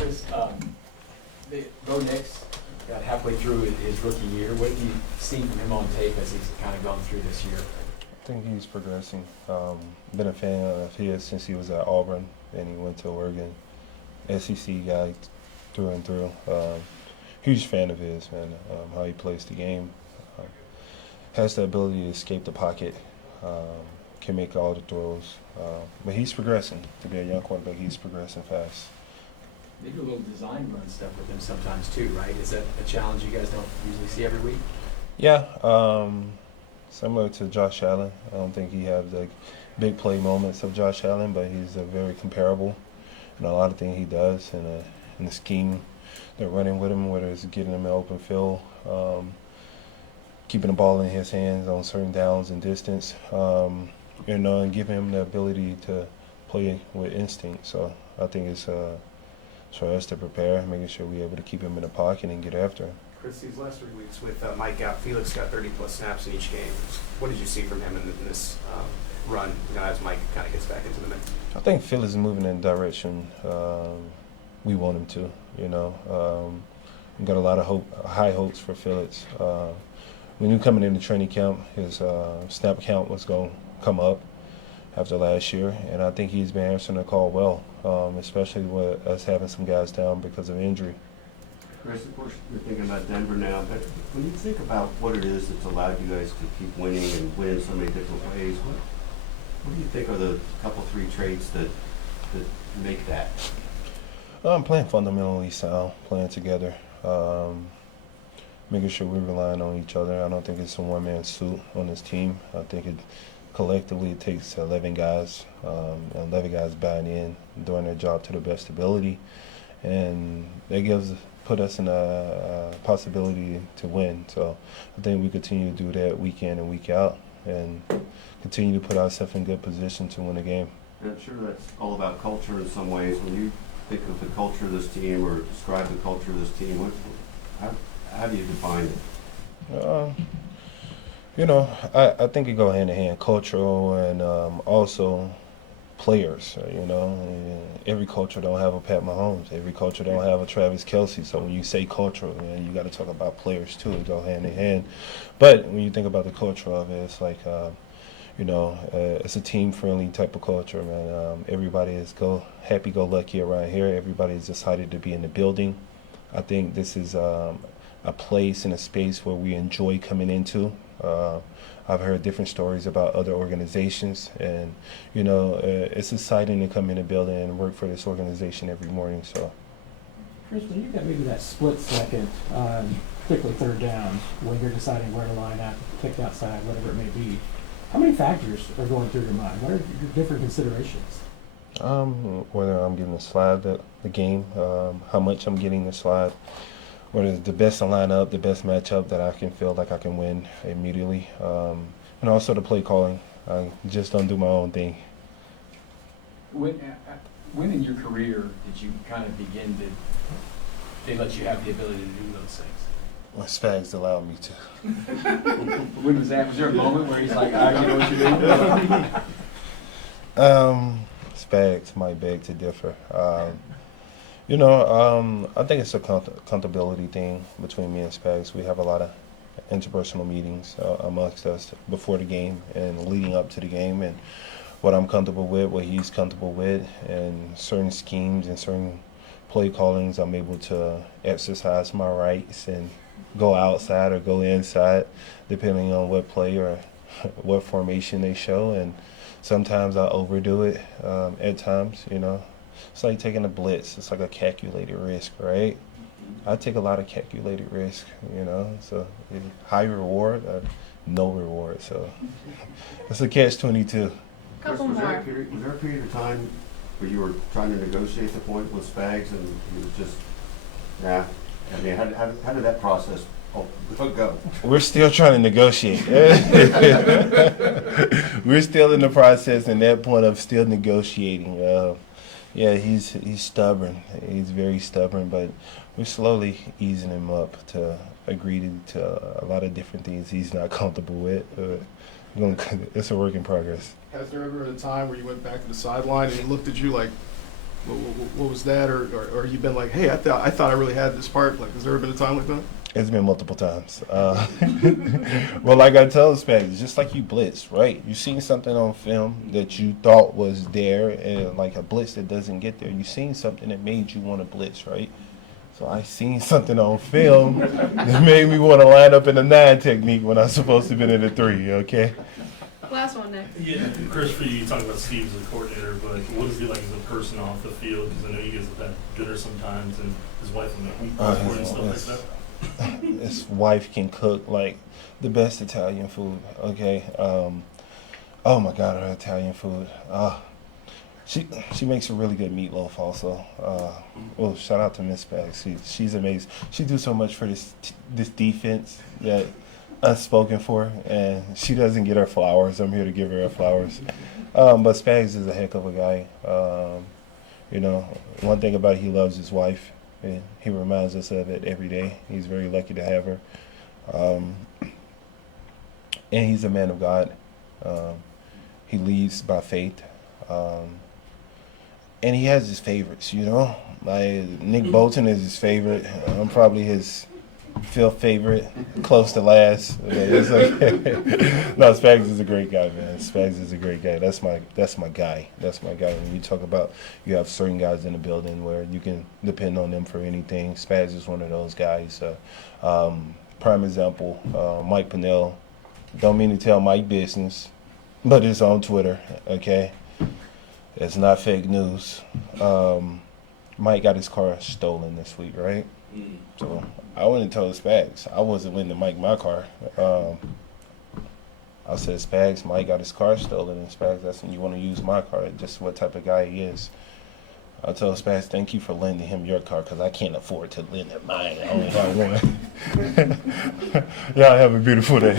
Chris, Bo Nix got halfway through his rookie year. What have you seen from him on tape as he's kind of gone through this year? I think he's progressing. Been a fan of his since he was at Auburn and he went to Oregon. SEC guy through and through. Huge fan of his, man. How he plays the game. Has the ability to escape the pocket. Can make all the throws. But he's progressing. To be a young quarterback, he's progressing fast. They do a little design run stuff with him sometimes too, right? Is that a challenge you guys don't usually see every week? Yeah, similar to Josh Allen. I don't think he has the big play moments of Josh Allen, but he's very comparable in a lot of things he does in the scheme. They're running with him, whether it's getting him in open field, keeping the ball in his hands on certain downs and distance, and giving him the ability to play with instinct. So I think it's for us to prepare, making sure we're able to keep him in the pocket and get after him. Chris, these last 3 weeks with Mike out, Felix got 30-plus snaps in each game. What did you see from him in this run, as Mike kind of gets back into the mix? I think Felix is moving in the direction we want him to. We've got a lot of high hopes for Felix. When he coming into training camp, his snap count was going to come up after last year, and I think he's been answering the call well, especially with us having some guys down because of injury. Chris, of course, you're thinking about Denver now, but when you think about what it is that's allowed you guys to keep winning and win in so many different ways, what do you think are the couple, three traits that make that? Playing fundamentally sound, playing together, making sure we're relying on each other. I don't think it's a one-man suit on this team. I think collectively it takes 11 guys, 11 guys buying in, doing their job to the best ability, and that put us in a possibility to win. So I think we continue to do that week in and week out and continue to put ourselves in good position to win a game. And I'm sure that's all about culture in some ways. When you think of the culture of this team or describe the culture of this team, how do you define it? I think it go hand in hand, cultural and also players. Every culture don't have a Pat Mahomes. Every culture don't have a Travis Kelce. So when you say cultural, you got to talk about players too. It go hand in hand. But when you think about the culture of it, it's like it's a team-friendly type of culture, man. Everybody is happy-go-lucky around here. Everybody is excited to be in the building. I think this is a place and a space where we enjoy coming into. I've heard different stories about other organizations, and it's exciting to come in the building and work for this organization every morning. So, Chris, when you got maybe that split second, particularly third down, when you're deciding where to line up, kick outside, whatever it may be, how many factors are going through your mind? What are your different considerations? Whether I'm getting the slide, the game, how much I'm getting the slide. What is the best lineup, the best matchup that I can feel like I can win immediately, and also the play calling. I just don't do my own thing. When in your career did you kind of begin to, they let you have the ability to do those things? When Spags allowed me to. When was that? Was there a moment where he's like, I know what you're doing? Spags might beg to differ. I think it's a accountability thing between me and Spags. We have a lot of interpersonal meetings amongst us before the game and leading up to the game, and what I'm comfortable with, what he's comfortable with, and certain schemes and certain play callings, I'm able to exercise my rights and go outside or go inside, depending on what play or what formation they show. And sometimes I overdo it at times, It's like taking a blitz. It's like a calculated risk, right? I take a lot of calculated risk, So high reward, no reward. So it's a catch-22. Chris, was there a period of time where you were trying to negotiate the point with Spags and you was just, nah? I mean, how did that process go? We're still trying to negotiate. We're still in the process and that point of still negotiating. He's stubborn. He's very stubborn, but we're slowly easing him up to agree to a lot of different things he's not comfortable with. It's a work in progress. Has there ever been a time where you went back to the sideline and he looked at you like, What was that, or you been like, hey, I thought I really had this part? Like, has there ever been a time like that? It's been multiple times. Well, like I tell Spags, just like you blitz, right? You seen something on film that you thought was there, and like a blitz that doesn't get there. You seen something that made you want to blitz, right? So I seen something on film that made me want to line up in the 9 technique when I was supposed to have been in the 3, okay? Last one, Nick. Yeah, Chris, for you talk about Steve as a coordinator, but what is he like as a person off the field? Because I know you guys have had dinner sometimes, and his wife will make meatballs and stuff like that. His wife can cook like the best Italian food, okay? Oh my God, her Italian food. She makes a really good meatloaf also. Well, shout out to Miss Bags. She's amazing. She do so much for this defense that unspoken for, and she doesn't get her flowers. I'm here to give her flowers. But Spags is a heck of a guy. You know, one thing about it, he loves his wife, and he reminds us of it every day. He's very lucky to have her. And he's a man of God. He leads by faith. And he has his favorites, you know. Like Nick Bolton is his favorite. I'm probably his fifth favorite, close to last. It's like, no, Spags is a great guy, man. Spags is a great guy. That's my guy. That's my guy. When you talk about, you have certain guys in the building where you can depend on them for anything. Spags is one of those guys. Prime example, Mike Pinnell. Don't mean to tell Mike business, but it's on Twitter, okay? It's not fake news. Mike got his car stolen this week, right? So I went and told Spags. I wasn't letting Mike my car. I said, Spags, Mike got his car stolen. And Spags, that's when you want to use my car. Just what type of guy he is. I told Spags, thank you for lending him your car because I can't afford to lend him mine. I only have one. Y'all have a beautiful day.